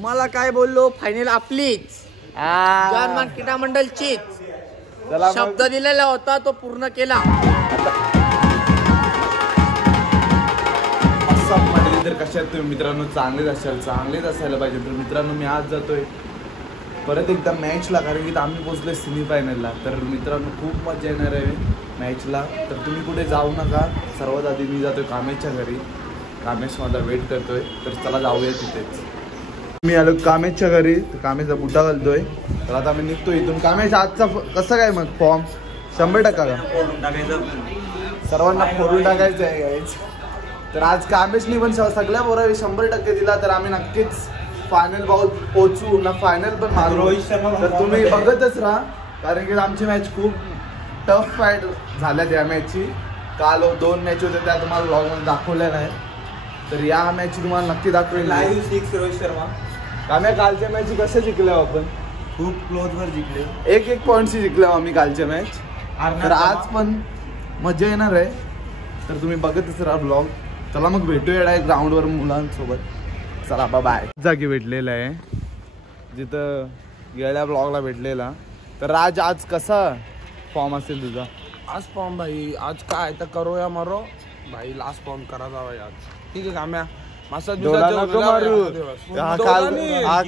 तुम्हाला काय बोललो, फायनल आपलीच जर्मन क्रीडा मंडळचीच. शब्द दिलेला होता तो पूर्ण केला. मंडळी तर कशा आहेत तुम्ही मित्रांनो? चांगलेच असायला पाहिजे. तर मित्रांनो मी आज जातोय परत एकदा मॅचला, कारण की आम्ही पोहोचलोय सेमीफायनलला. तर मित्रांनो खूप मजा येणार आहे मॅचला. तर तुम्ही कुठे जाऊ नका. सर्वात आधी मी जातोय कामेशच्या घरी. कामेश माझा वेट करतोय. तर चला जाऊया तिथेच. मी आलो कामेशच्या घरी. तर कामेशचा बुटा घालतोय. तर आता आम्ही निघतो इथून. कामेश आजचा कसं काय मग फॉर्म? 100% का? सर्वांना फोडून टाकायचं आहे गाईज. तर आज कामेशनी पण सगळ्या पोरांनी 100% दिला. तर आम्ही नक्कीच फायनल पोहोचू ना, फायनल पण मारू. रोहित शर्मा तर तुम्ही बघतच राहा, कारण की आमची मॅच खूप टफ फाईट झाल्या त्या मॅचची. काल 2 मॅच होत्या त्या तुम्हाला ब्लॉगमध्ये दाखवल्या नाही. तर या मॅचची तुम्हाला नक्की दाखवेल. लाईव्ह 6 रोहित शर्मा. आम्ही कालच्या मॅच कशा जिंकल्या आपण? खूप क्लोजवर जिंकले. 1-1 पॉईंटशी जिंकल्या आम्ही कालच्या मॅच. तर आज पण मजा येणार आहे. तर तुम्ही बघतच राहा ब्लॉग. चला मग भेटूया डायरेक्ट ग्राउंडवर मुलांसोबत. चला बाय. जागी भेटलेला आहे जिथं गेल्या ब्लॉगला भेटलेला. तर आज कसा फॉर्म असेल तुझा? आज फॉर्म भाई आज काय तर करो या मरो भाई. लास्ट फॉर्म करा जावा आज. ठीक आहे काम्या मसाज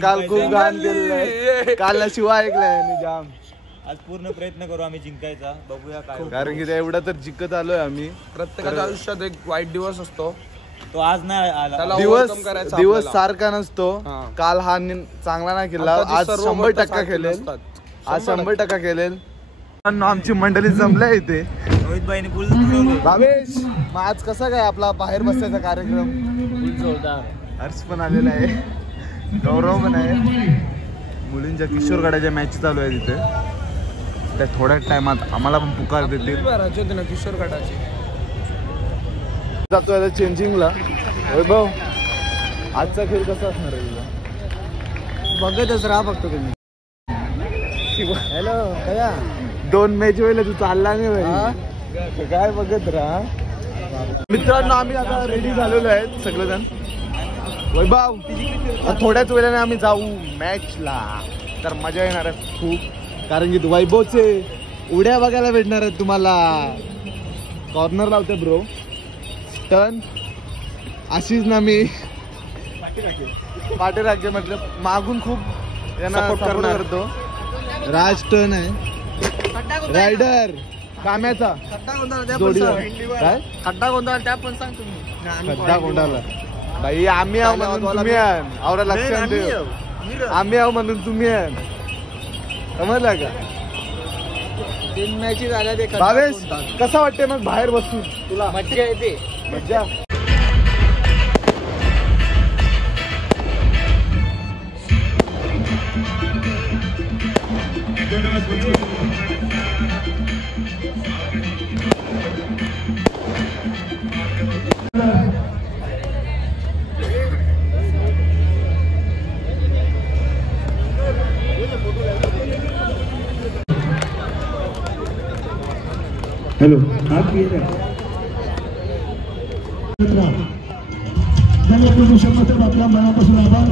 काल खूप घाण केलेलं. काल शिवाय ऐकलाय जाम. आज पूर्ण प्रयत्न करू आम्ही जिंकायचा. बघूया काय, कारण की एवढं तर जिंकत आलोय आम्ही. प्रत्येकाच्या आयुष्यात एक वाईट दिवस असतो. तो आज नाही आला. दिवस सारखा नसतो. काल हा चांगला नाही केला. आज 100% खेळेल. आज 100% खेळेल. आमची मंडळी जमल्या इथे. रोहित भाईने फुल भावेश मग आज कसा काय आपला बाहेर बसण्याचा कार्यक्रम? हर्ष पण आलेला आहे, गौरव पण आहे. मुलींच्या किशोर गटाच्या मॅच चालू आहे तिथे. त्या थोड्या टायमात आम्हाला पण पुकार देतील. किशोर गटाची जातो आता चेंजिंगला. वैभव आजचा खेळ कसा असणार आहे तुला? बघतच राहा फक्त तुम्ही. हॅलो कया 2 मॅच वेळेला तू चालला नाही भाई. काय बघत राहा. मित्रांनो आम्ही आता रेडी झालेलो आहेत सगळेजण. वैभव थोड्याच वेळाने आम्ही जाऊ मॅचला. तर मजा येणार आहे खूप, कारण की वैभवचे उड्या बघायला भेटणार आहेत तुम्हाला. कॉर्नर लावते ब्रो. टर्न अशीच ना मी पाठी राखे म्हटलं मागून खूप यांना सपोर्ट करतो. राज टर्न आहे. रायडर काम्याचा काय खड्डा गोंधळ त्या पण सांग तुम्ही. खड्डा गोंडाला भाई आम्ही आहो म्हणून तुम्ही आवरा लक्षात ठेव. आम्ही आहो म्हणून तुम्ही समजला का? 3 मॅची झाल्या ते. भावेश कसा वाटते मग बाहेर बसून तुला? मज्जा येते. मज्जा. हॅलो आपल्या मनापासून आभार.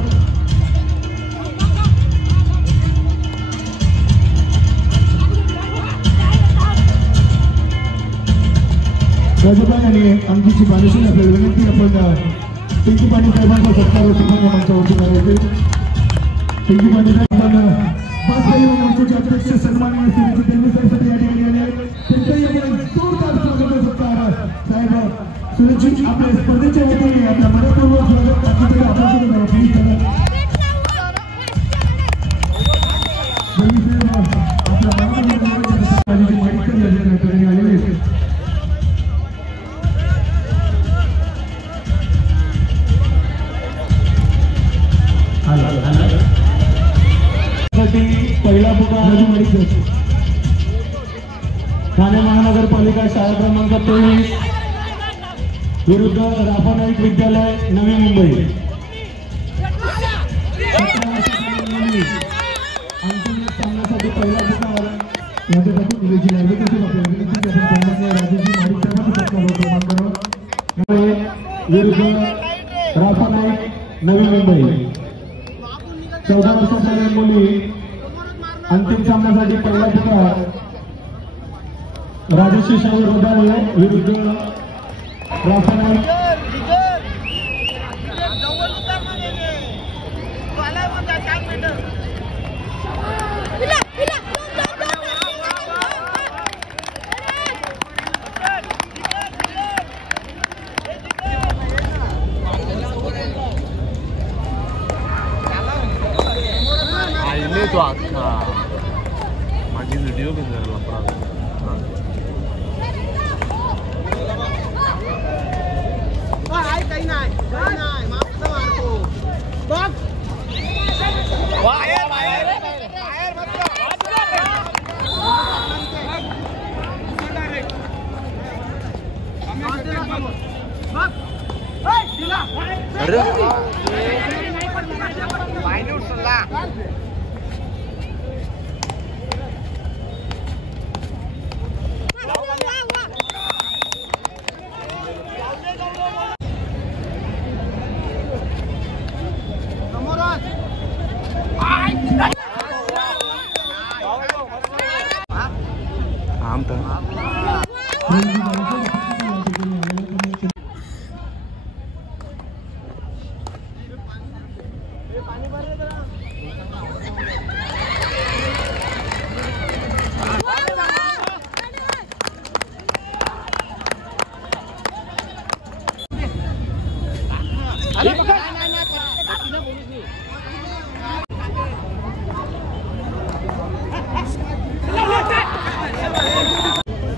राजूभाई आणि आमची पाण्याशी आपल्याला विनंती. आपण पिंकी पाणी साहेबांचा सत्कार मंचावरती करायचे. पिंकी पाणी साहेबांना मंचाचे अध्यक्ष सन्माननीय श्री देवी साहेब या ठिकाणी आले. त्यांचाही आपण जोरदार स्वागत सत्कार. साहेब सुरक्षित आपल्या स्पर्धेच्या वतीने आपल्या मनपूर्वक स्वागत आपल्या पहिला पुकार ठाणे महानगरपालिका शाळा क्रमांक 23 विरुद्ध राफा नाईक विद्यालय नवी मुंबई. सामन्यासाठी पहिला पुकार याच्यासाठी विरुद्ध राफा नाईक नवी मुंबई. 14 वर्षाच्या मुली अंतिम सामन्यासाठी पहिला पुकार राजश्री शाहू बदाले विरुद्ध राफेल तो अख्खा माझी व्हिडिओ घेऊन जायला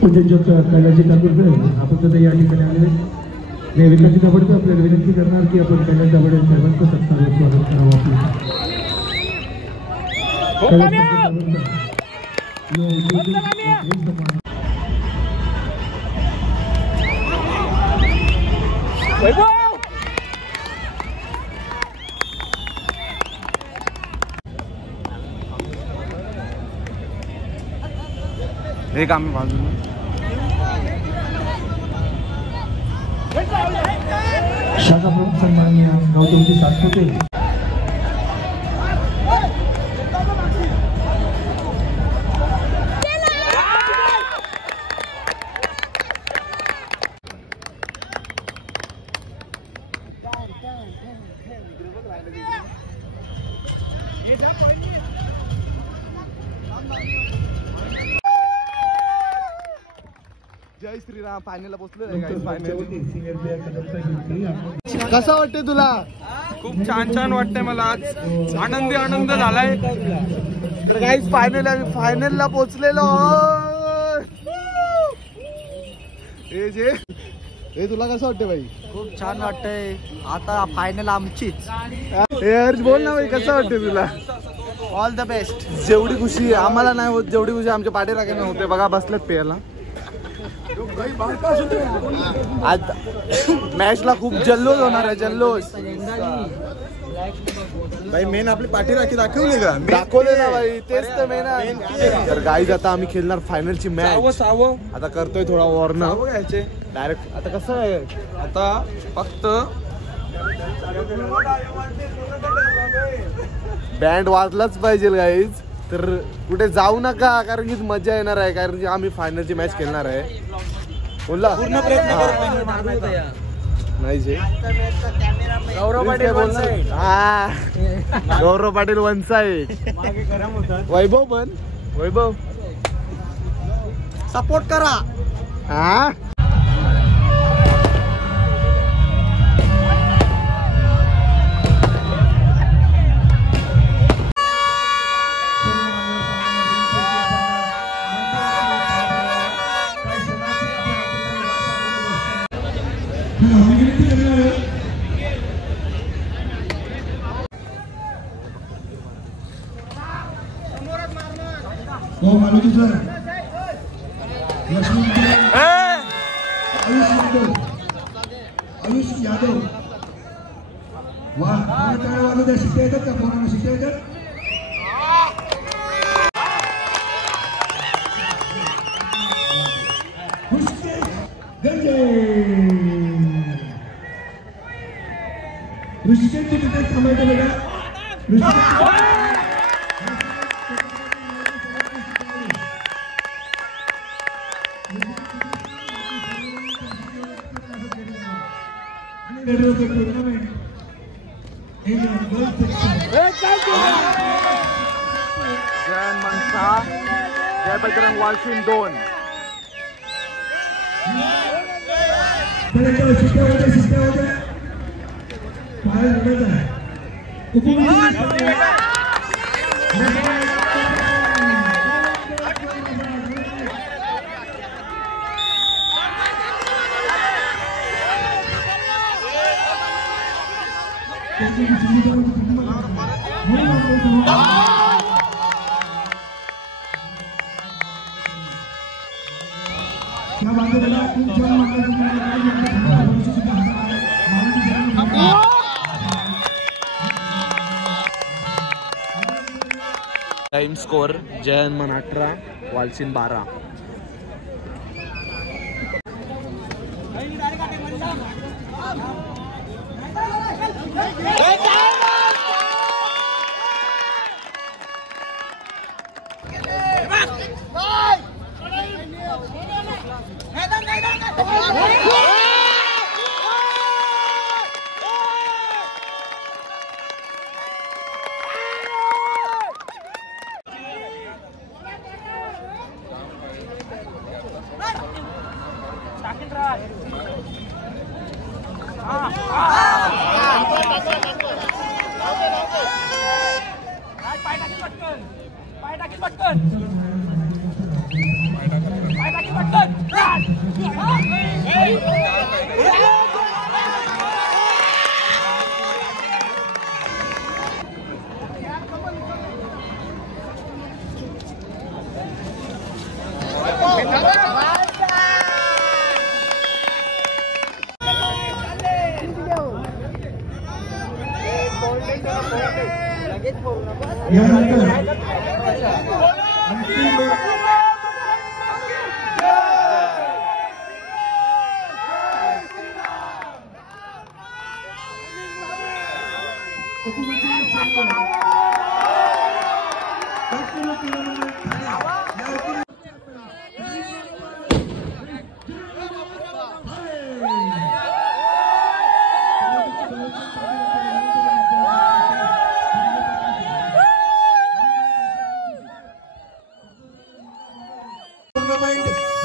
उद्योजक कैलासजी ताबडतोब आपण सुद्धा या ठिकाणी आलेले विकासजी ताबडतोब आपल्याला विनंती करणार की आपण कैलास दाभाडे सर्वांचं सत्कार स्वागत करावं हे काम बाजूला शाखा प्रमुख सन्माननीय गौतमजी सातपुते जय श्रीराम. फायनलला पोहोचलो कसं वाटते तुला? खूप छान छान वाटतंय मला आज. आनंद झालाय. तर गाईज फायनलला पोहोचलेलो. हे तुला कसं वाटतं भाई? खूप छान वाटतंय. आता फायनल आमचीच. बोल ना भाई, कसं वाटतं तुला? All the best. जेवढी खुशी आम्हाला नाही होत जेवढी खुशी आमच्या पाठीराख्यांना होते. बघा बसलेत प्यायला. आज मॅचला खूप जल्लोष होणार आहे. जल्लोष भाई मेन आपली पाठी राखी दाखवली का? दाखवले ना भाई, तेच तर मेन आहे. तर गाईज आता आम्ही खेळणार फायनलची मॅच. आता करतोय थोडा वॉर्नअप डायरेक्ट. आता कसं आहे, आता फक्त बँड वाजलाच पाहिजे गाईज. तर कुठे जाऊ नका, कारण की मजा येणार आहे. कारण की आम्ही फायनलची मॅच खेळणार आहे. बोलला पूर्ण प्रयत्न करू. नाही जे गौरव पाटील वन साइड. हा, गौरव पाटील वन साइड. वैभव पण वैभव सपोर्ट करा. हा हो मालूजी सर, लक्ष्मी आयुष यादव वाजू द्या. शिट्ट्या येतात का? कोणाला शिट्ट्या येतात? ऋषिकेश तिथे थांबायचं बेटा. जयन मनसा जय बजरंग वालशीन 2. टाइम स्कोर जयन मन 18 वालशीन 12.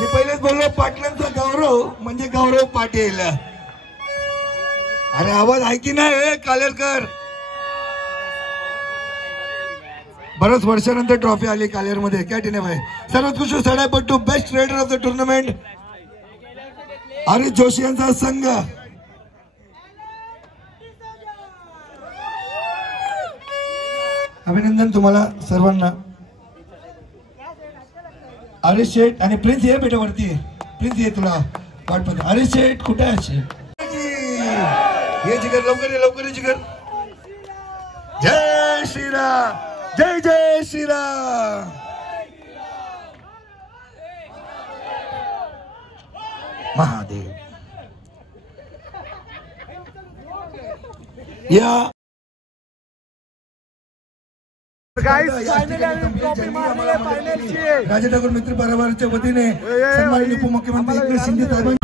मी पहिलेच बोललो पाटलांचा गौरव म्हणजे गौरव पाटील. अरे आवाज ऐकी नाही कालेरकर. बऱ्याच वर्षानंतर ट्रॉफी आली कालेर मध्ये. काय टिने भाई सर्वोत्कृष्ट सडाईपट्टू best raider of the tournament Harish Joshi यांचा संघ. अभिनंदन तुम्हाला सर्वांना. हरीश शेठ आणि प्रिन्स ये बेटा वरती. प्रिन्स ये तुला वाट पाहतो. हरीश शेठ कुठे आहे? ये जिगर लवकर ये लवकर ये जिगर. जय श्रीराम जय जय श्रीराम. महादेव या राजा ठाकूर मित्र परिवाराच्या वतीने सन्माननीय उपमुख्यमंत्री एकनाथ शिंदे साहेबांनी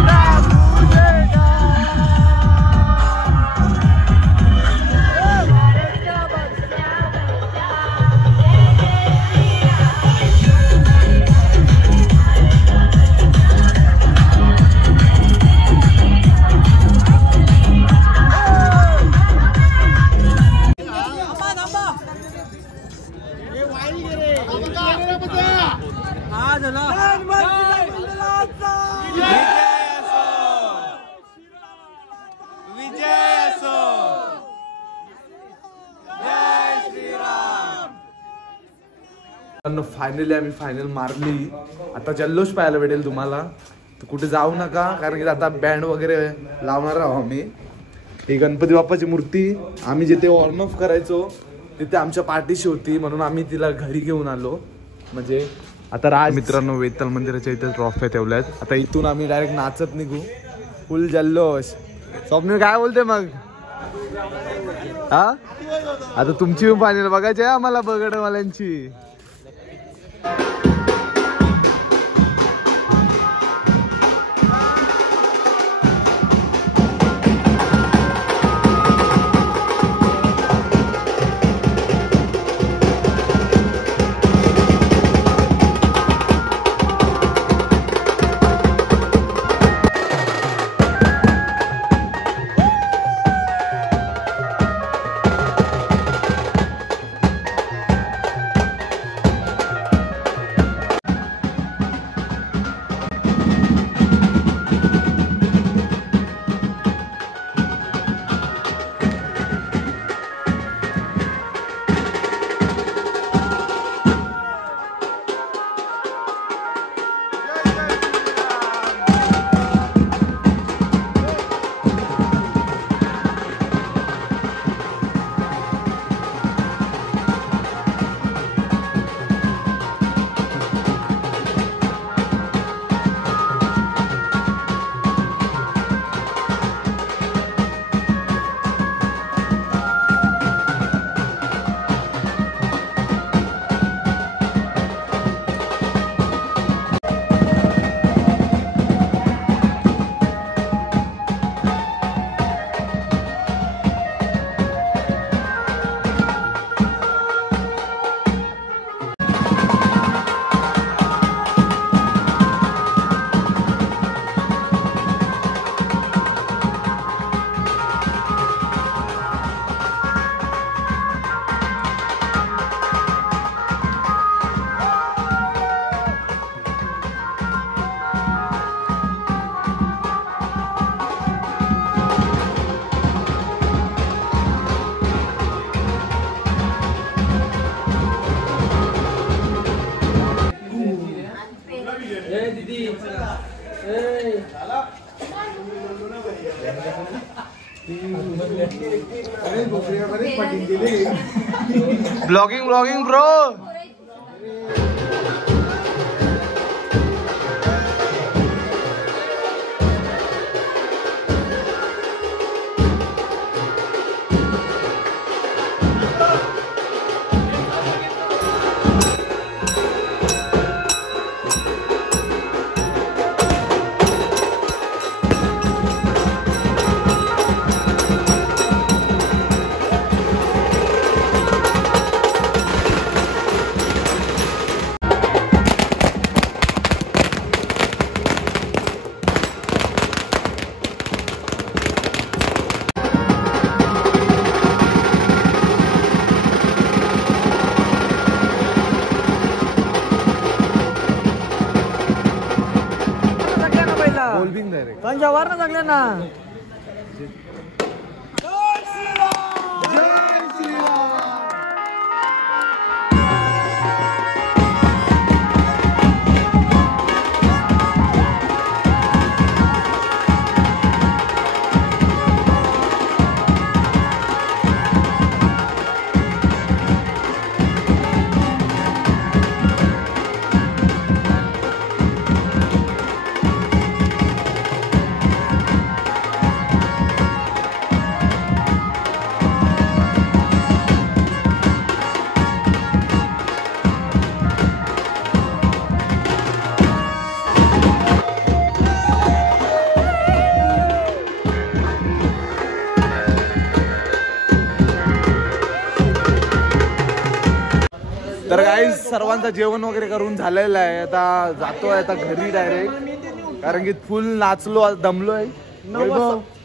फायनली आम्ही फायनल मारली. आता जल्लोष पाहायला भेटेल तुम्हाला. तर कुठे जाऊ नका कारण की आता बँड वगैरे लावणार आहोत आम्ही. ही गणपती बाप्पाची मूर्ती आम्ही जिथे वॉर्म ऑफ करायचो तिथे आमच्या पाठीशी होती म्हणून आम्ही तिला घरी घेऊन आलो. म्हणजे आता राज मित्रांनो वेताल मंदिराच्या इथे ट्रॉफ्या ठेवल्यात. आता इथून आम्ही डायरेक्ट नाचत निघू. फुल जल्लोष. स्वप्नील काय बोलते मग? हा आता तुमची फायनल बघायची आहे आम्हाला बगडवाल्यांची. Blogging bro. त्यांच्या वर ना चांगल्या ना. तर गाईज सर्वांचं जेवण वगैरे करून झालेलं आहे. आता जातोय आता घरी डायरेक्ट, कारण की फुल नाचलो दमलोय.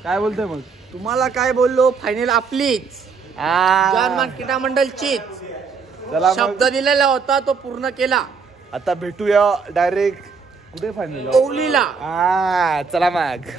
काय बोलतोय मग? तुम्हाला काय बोललो, फायनल आपलीच जर्मन क्रीडा मंडळचीच. शब्द दिलेला होता तो पूर्ण केला. आता भेटूया डायरेक्ट कुठे फायनल ओवलीला. चला मग.